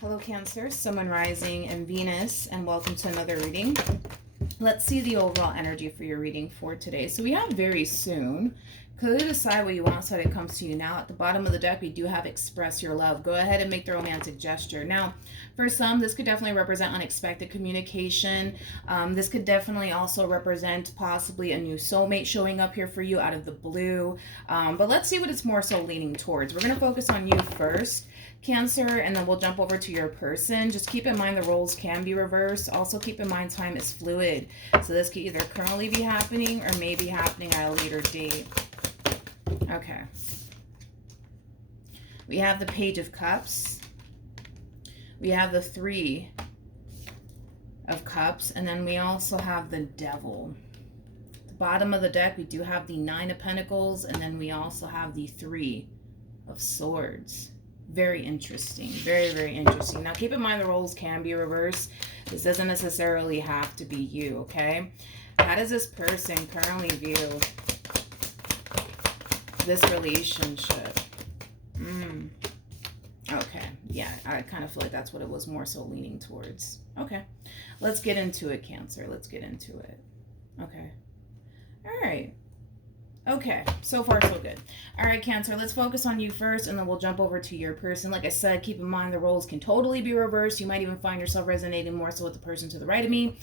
Hello Cancer, Sun, Moon, Rising, and Venus, and welcome to another reading. Let's see the overall energy for your reading for today. So we have very soon. Clearly decide what you want so that it comes to you. Now at the bottom of the deck, we do have express your love. Go ahead and make the romantic gesture. Now, for some, this could definitely represent unexpected communication. This could definitely also represent possibly a new soulmate showing up here for you out of the blue. But let's see what it's more so leaning towards. We're going to focus on you first, Cancer, and then we'll jump over to your person. Just keep in mind the roles can be reversed. Also keep in mind time is fluid. So this could either currently be happening or may be happening at a later date. Okay. We have the Page of Cups. We have the Three of Cups. And then we also have the Devil. At the bottom of the deck, we do have the Nine of Pentacles. And then we also have the Three of Swords. Very interesting. Very, very interesting. Now, keep in mind the roles can be reversed. This doesn't necessarily have to be you, okay? How does this person currently view this relationship? Okay. Yeah, I kind of feel like that's what it was more so leaning towards. Okay. Let's get into it, Cancer. Let's get into it. Okay. All right. Okay, so far so good. All right, Cancer, let's focus on you first, and then we'll jump over to your person. Like I said, keep in mind the roles can totally be reversed. You might even find yourself resonating more so with the person to the right of me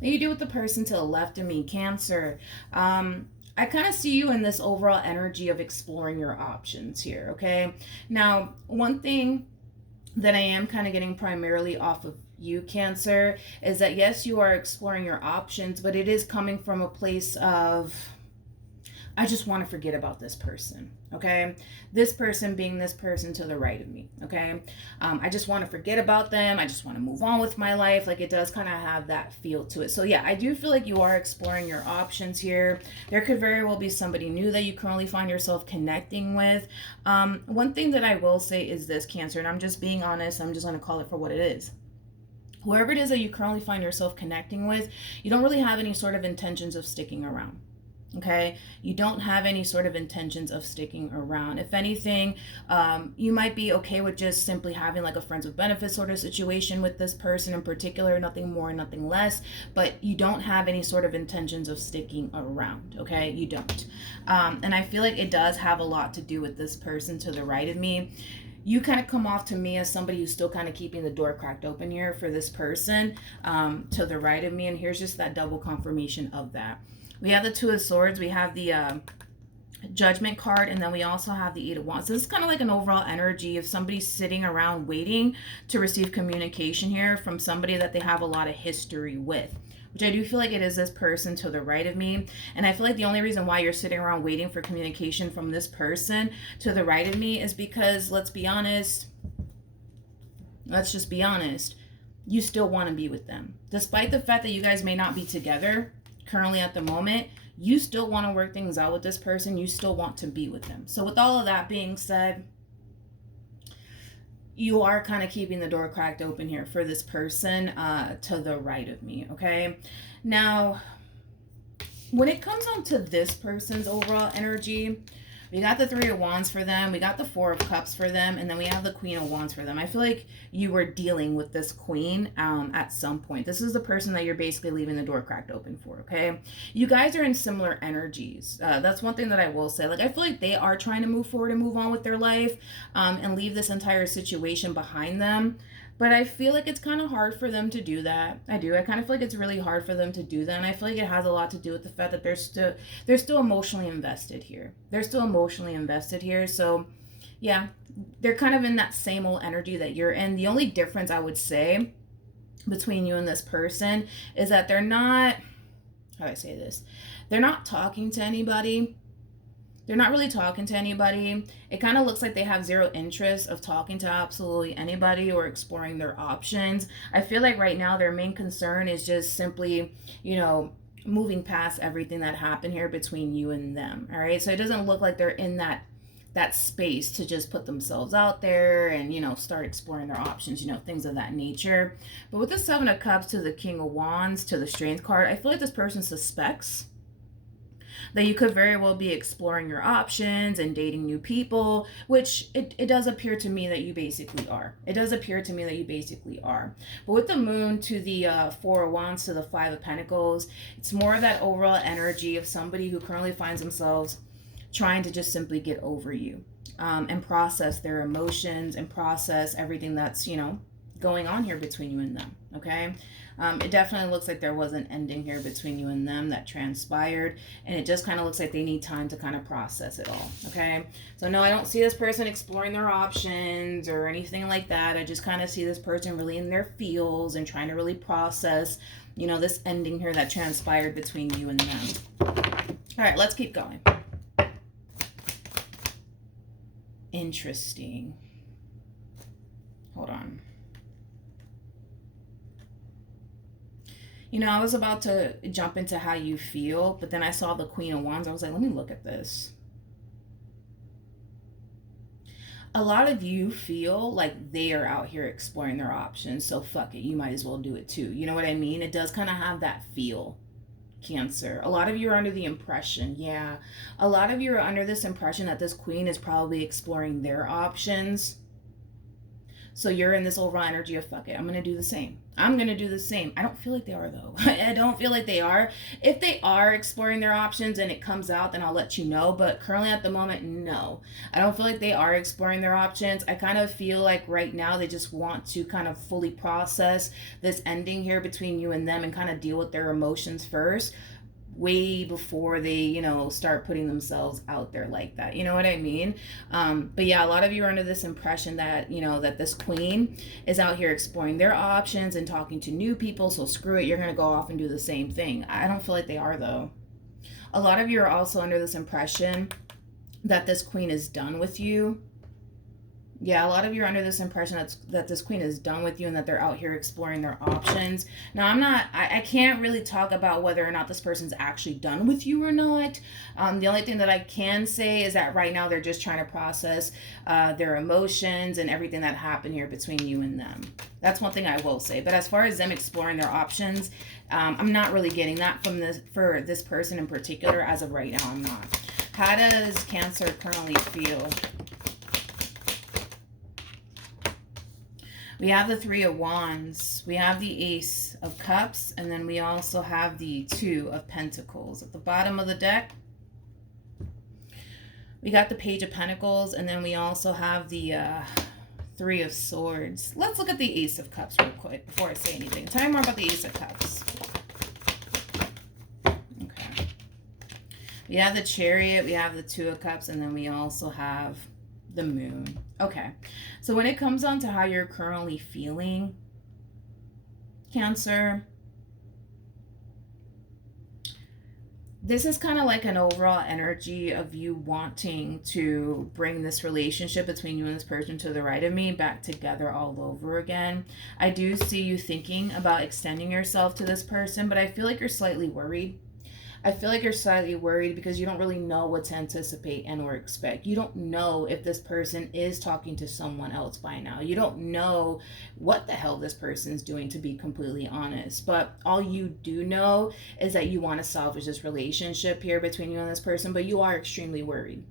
than you do with the person to the left of me, Cancer. I kind of see you in this overall energy of exploring your options here, okay? Now, one thing that I am kind of getting primarily off of you, Cancer, is that yes, you are exploring your options, but it is coming from a place of, I just want to forget about this person, okay? This person being this person to the right of me, okay? I just want to forget about them. I just want to move on with my life. Like, it does kind of have that feel to it. So yeah, I do feel like you are exploring your options here. There could very well be somebody new that you currently find yourself connecting with. One thing that I will say is this, Cancer, and I'm just being honest. I'm just going to call it for what it is. Whoever it is that you currently find yourself connecting with, you don't really have any sort of intentions of sticking around. Okay, you don't have any sort of intentions of sticking around. If anything, you might be okay with just simply having like a friends with benefits sort of situation with this person in particular, nothing more, nothing less, but you don't have any sort of intentions of sticking around, okay? You don't. And I feel like it does have a lot to do with this person to the right of me. You kind of come off to me as somebody who's still kind of keeping the door cracked open here for this person to the right of me, and here's just that double confirmation of that. We have the Two of Swords, we have the Judgment card, and then we also have the Eight of Wands. So this is kind of like an overall energy of somebody sitting around waiting to receive communication here from somebody that they have a lot of history with, which I do feel like it is this person to the right of me. And I feel like the only reason why you're sitting around waiting for communication from this person to the right of me is because, let's be honest, let's just be honest, you still want to be with them. Despite the fact that you guys may not be together currently at the moment, you still want to work things out with this person. You still want to be with them. So with all of that being said, you are kind of keeping the door cracked open here for this person to the right of me, okay? Now, when it comes on to this person's overall energy, we got the Three of Wands for them. We got the Four of Cups for them. And then we have the Queen of Wands for them. I feel like you were dealing with this queen at some point. This is the person that you're basically leaving the door cracked open for, okay? You guys are in similar energies. That's one thing that I will say. Like, I feel like they are trying to move forward and move on with their life and leave this entire situation behind them. But I feel like it's kind of hard for them to do that. I do. I kind of feel like it's really hard for them to do that. And I feel like it has a lot to do with the fact that they're still emotionally invested here. They're still emotionally invested here. So yeah, they're kind of in that same old energy that you're in. The only difference I would say between you and this person is that they're not, how do I say this? They're not talking to anybody. They're not really talking to anybody. It kind of looks like they have zero interest of talking to absolutely anybody or exploring their options. I feel like right now their main concern is just simply, you know, moving past everything that happened here between you and them. All right. So it doesn't look like they're in that space to just put themselves out there and, you know, start exploring their options, you know, things of that nature. But with the Seven of Cups to the King of Wands to the Strength card, I feel like this person suspects that you could very well be exploring your options and dating new people, which it does appear to me that you basically are. It does appear to me that you basically are. But with the moon to the Four of Wands to the Five of Pentacles, it's more of that overall energy of somebody who currently finds themselves trying to just simply get over you, and process their emotions and process everything that's, going on here between you and them. Okay. It definitely looks like there was an ending here between you and them that transpired, and it just kind of looks like they need time to kind of process it all. Okay. So no, I don't see this person exploring their options or anything like that. I just kind of see this person really in their feels and trying to really process, this ending here that transpired between you and them. All right, let's keep going. Interesting. Hold on. I was about to jump into how you feel, but then I saw the Queen of Wands. I was like, let me look at this. A lot of you feel like they are out here exploring their options, so fuck it, you might as well do it too. You know what I mean? It does kind of have that feel, Cancer. A lot of you are under the impression, a lot of you are under this impression that this queen is probably exploring their options. So you're in this overall energy of fuck it, I'm gonna do the same. I'm gonna do the same. I don't feel like they are though. I don't feel like they are. If they are exploring their options and it comes out, then I'll let you know. But currently at the moment, no. I don't feel like they are exploring their options. I kind of feel like right now they just want to kind of fully process this ending here between you and them and kind of deal with their emotions first, way before they start putting themselves out there like that. You know what I mean? But yeah, a lot of you are under this impression that that this queen is out here exploring their options and talking to new people, so screw it, you're gonna go off and do the same thing. I don't feel like they are though. A lot of you are also under this impression that this queen is done with you. Yeah, a lot of you are under this impression that this queen is done with you and that they're out here exploring their options. Now, I can't really talk about whether or not this person's actually done with you or not. The only thing that I can say is that right now they're just trying to process their emotions and everything that happened here between you and them. That's one thing I will say. But as far as them exploring their options, I'm not really getting that for this person in particular. As of right now, I'm not. How does Cancer currently feel? We have the Three of Wands, we have the Ace of Cups, and then we also have the Two of Pentacles. At the bottom of the deck, we got the Page of Pentacles, and then we also have the Three of Swords. Let's look at the Ace of Cups real quick before I say anything. Tell me more about the Ace of Cups. Okay. We have the Chariot, we have the Two of Cups, and then we also have the Moon. Okay, so when it comes down to how you're currently feeling, Cancer, this is kind of like an overall energy of you wanting to bring this relationship between you and this person to the right of me back together all over again. I do see you thinking about extending yourself to this person, but I feel like you're slightly worried. I feel like you're slightly worried because you don't really know what to anticipate and or expect. You don't know if this person is talking to someone else by now. You don't know what the hell this person's doing, to be completely honest. But all you do know is that you want to salvage this relationship here between you and this person, but you are extremely worried.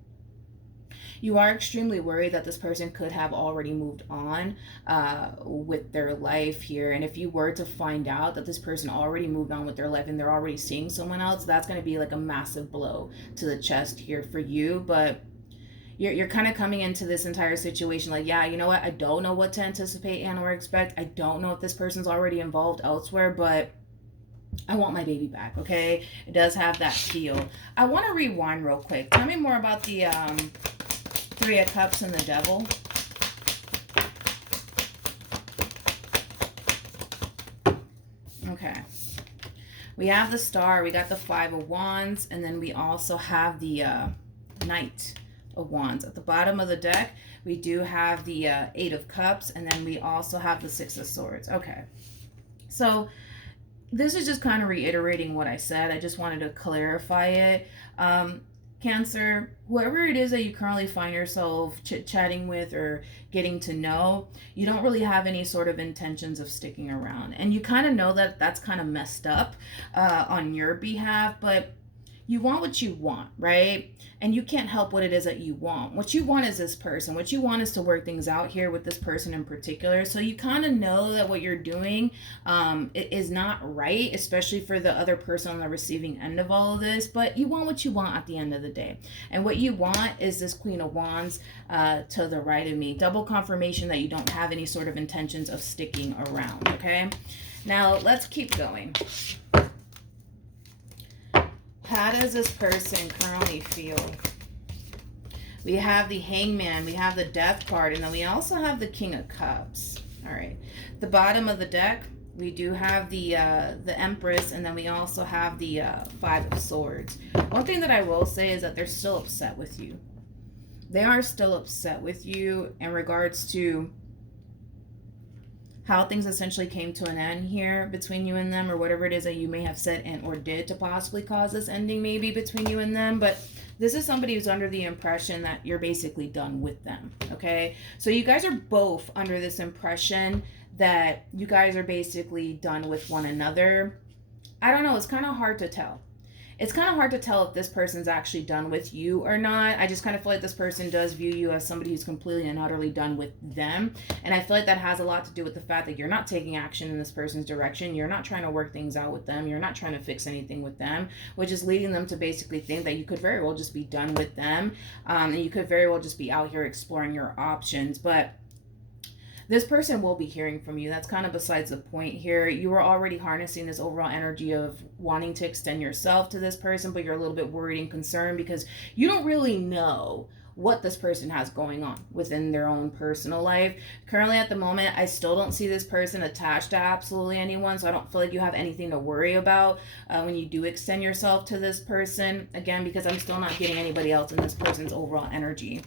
You are extremely worried that this person could have already moved on with their life here. And if you were to find out that this person already moved on with their life and they're already seeing someone else, that's going to be like a massive blow to the chest here for you. But you're kind of coming into this entire situation like, yeah, you know what? I don't know what to anticipate and or expect. I don't know if this person's already involved elsewhere, but I want my baby back, okay? It does have that feel. I want to rewind real quick. Tell me more about the Three of Cups and the Devil. Okay. We have the Star, we got the Five of Wands, and then we also have the Knight of Wands. At the bottom of the deck, we do have the Eight of Cups, and then we also have the Six of Swords. Okay. So this is just kind of reiterating what I said. I just wanted to clarify it. Cancer, whoever it is that you currently find yourself chit-chatting with or getting to know, you don't really have any sort of intentions of sticking around. And you kind of know that that's kind of messed up on your behalf, but you want what you want, right? And you can't help what it is that you want. What you want is this person. What you want is to work things out here with this person in particular. So you kind of know that what you're doing is not right, especially for the other person on the receiving end of all of this. But you want what you want at the end of the day. And what you want is this Queen of Wands to the right of me. Double confirmation that you don't have any sort of intentions of sticking around, okay? Now, let's keep going. How does this person currently feel? We have the Hangman, we have the Death card, and then we also have the King of Cups. All right. The bottom of the deck, we do have the Empress, and then we also have the Five of Swords. One thing that I will say is that they're still upset with you. They are still upset with you in regards to how things essentially came to an end here between you and them, or whatever it is that you may have said and or did to possibly cause this ending maybe between you and them. But this is somebody who's under the impression that you're basically done with them, okay? So you guys are both under this impression that you guys are basically done with one another. I don't know, it's kind of hard to tell. It's kind of hard to tell if this person's actually done with you or not. I just kind of feel like this person does view you as somebody who's completely and utterly done with them. And I feel like that has a lot to do with the fact that you're not taking action in this person's direction. You're not trying to work things out with them. You're not trying to fix anything with them, which is leading them to basically think that you could very well just be done with them. And you could very well just be out here exploring your options. But this person will be hearing from you. That's kind of besides the point here. You are already harnessing this overall energy of wanting to extend yourself to this person, but you're a little bit worried and concerned because you don't really know what this person has going on within their own personal life. Currently at the moment, I still don't see this person attached to absolutely anyone, so I don't feel like you have anything to worry about when you do extend yourself to this person. Again, because I'm still not getting anybody else in this person's overall energy.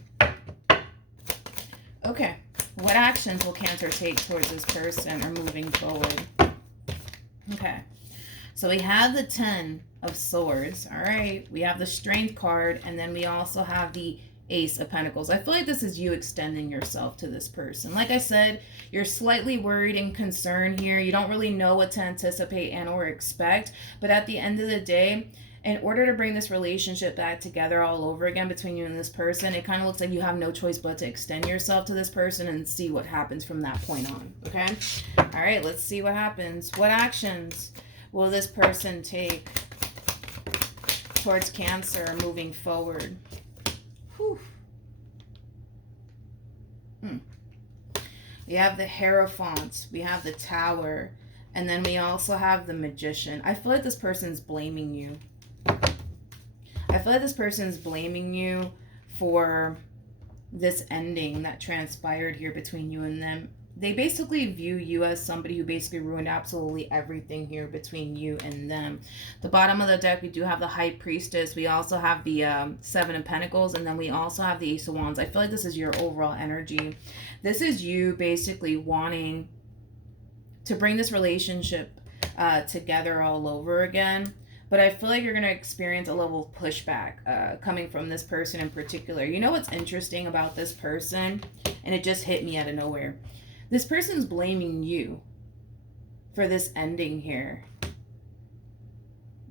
Okay. What actions will Cancer take towards this person or moving forward? Okay. So we have the 10 of Swords. All right. We have the Strength card. And then we also have the Ace of Pentacles. I feel like this is you extending yourself to this person. Like I said, you're slightly worried and concerned here. You don't really know what to anticipate and or expect. But at the end of the day, in order to bring this relationship back together all over again between you and this person, it kind of looks like you have no choice but to extend yourself to this person and see what happens from that point on, okay? All right, let's see what happens. What actions will this person take towards Cancer moving forward? Whew. We have the Hierophant, we have the Tower, and then we also have the Magician. I feel like this person's blaming you. I feel like this person's blaming you for this ending that transpired here between you and them. They basically view you as somebody who basically ruined absolutely everything here between you and them. The bottom of the deck, we do have the High Priestess. We also have the Seven of Pentacles, and then we also have the Ace of Wands. I feel like this is your overall energy. This is you basically wanting to bring this relationship together all over again. But I feel like you're going to experience a level of pushback coming from this person in particular. You know what's interesting about this person? And it just hit me out of nowhere. This person's blaming you for this ending here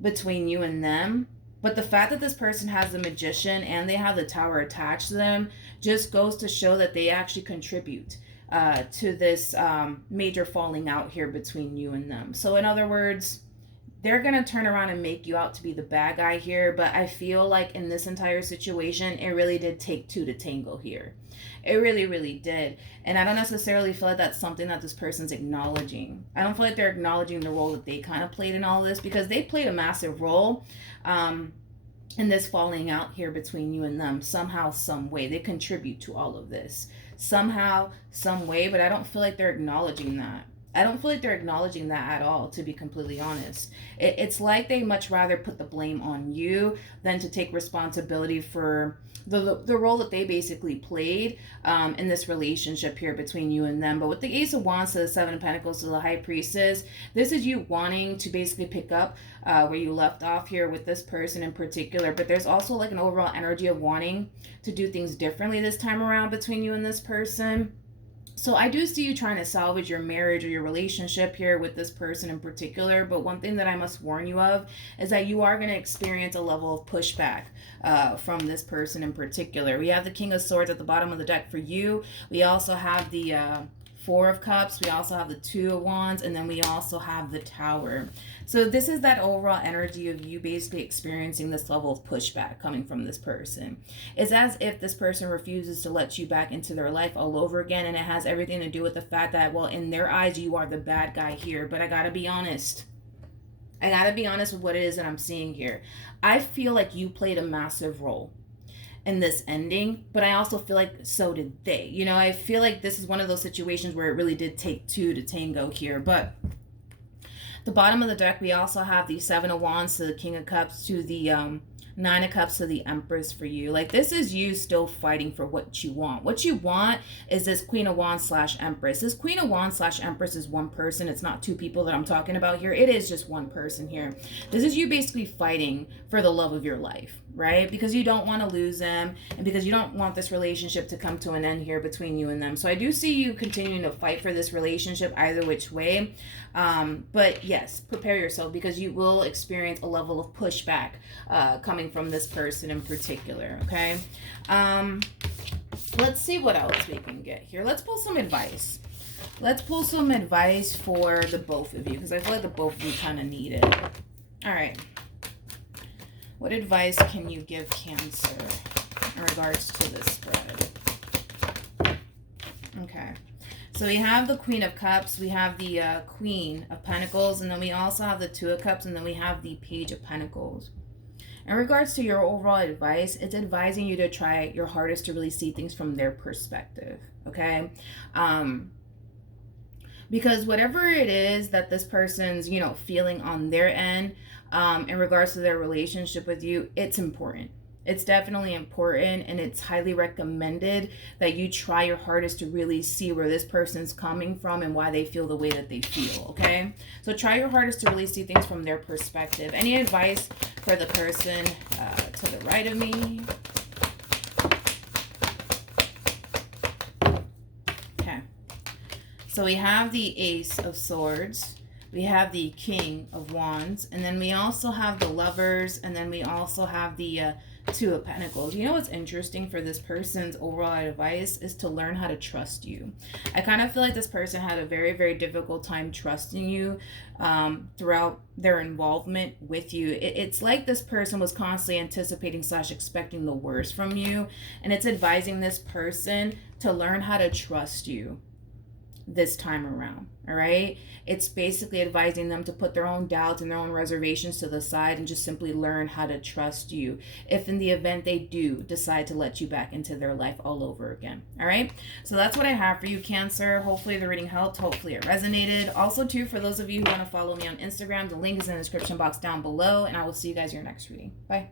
between you and them. But the fact that this person has the Magician and they have the Tower attached to them just goes to show that they actually contribute to this major falling out here between you and them. So in other words, they're going to turn around and make you out to be the bad guy here. But I feel like in this entire situation, it really did take two to tango here. It really, really did. And I don't necessarily feel like that's something that this person's acknowledging. I don't feel like they're acknowledging the role that they kind of played in all this, because they played a massive role in this falling out here between you and them. Somehow, some way. They contribute to all of this. Somehow, some way. But I don't feel like they're acknowledging that. I don't feel like they're acknowledging that at all, to be completely honest. It's like they much rather put the blame on you than to take responsibility for the role that they basically played in this relationship here between you and them. But with the Ace of Wands to the Seven of Pentacles to the High Priestess, this is you wanting to basically pick up where you left off here with this person in particular. But there's also like an overall energy of wanting to do things differently this time around between you and this person. So I do see you trying to salvage your marriage or your relationship here with this person in particular. But one thing that I must warn you of is that you are going to experience a level of pushback from this person in particular. We have the King of Swords at the bottom of the deck for you. We also have the Four of Cups. We also have the Two of Wands. And then we also have the Tower. So this is that overall energy of you basically experiencing this level of pushback coming from this person. It's as if this person refuses to let you back into their life all over again. And it has everything to do with the fact that, well, in their eyes, you are the bad guy here. But I gotta be honest. I gotta be honest with what it is that I'm seeing here. I feel like you played a massive role in this ending, but I also feel like so did they. You know, I feel like this is one of those situations where it really did take two to tango here. But the bottom of the deck, we also have the Seven of Wands to the King of Cups to the Nine of Cups to the Empress for you. Like, this is you still fighting for what you want. What you want is this Queen of Wands / Empress. This Queen of Wands / Empress is one person. It's not two people that I'm talking about here. It is just one person here. This is you basically fighting for the love of your life, right? Because you don't want to lose them and because you don't want this relationship to come to an end here between you and them. So I do see you continuing to fight for this relationship either which way. But yes, prepare yourself because you will experience a level of pushback coming from this person in particular, okay? Let's see what else we can get here. Let's pull some advice. Let's pull some advice for the both of you because I feel like the both of you kind of need it. All right. What advice can you give Cancer in regards to this spread? Okay. So we have the Queen of Cups, we have the Queen of Pentacles, and then we also have the Two of Cups, and then we have the Page of Pentacles. In regards to your overall advice, it's advising you to try your hardest to really see things from their perspective, okay? Because whatever it is that this person's, you know, feeling on their end in regards to their relationship with you, it's important. It's definitely important, and it's highly recommended that you try your hardest to really see where this person's coming from and why they feel the way that they feel, okay? So try your hardest to really see things from their perspective. Any advice for the person to the right of me? Okay. So we have the Ace of Swords. We have the King of Wands. And then we also have the Lovers. And then we also have the Two of Pentacles. You know what's interesting for this person's overall advice is to learn how to trust you. I kind of feel like this person had a very, very difficult time trusting you throughout their involvement with you. It's like this person was constantly anticipating / expecting the worst from you. And it's advising this person to learn how to trust you this time around. All right, it's basically advising them to put their own doubts and their own reservations to the side and just simply learn how to trust you if in the event they do decide to let you back into their life all over again. All right, so that's what I have for you, Cancer. Hopefully the reading helped. Hopefully it resonated. Also too, for those of you who want to follow me on Instagram, the link is in the description box down below, and I will see you guys in your next reading. Bye.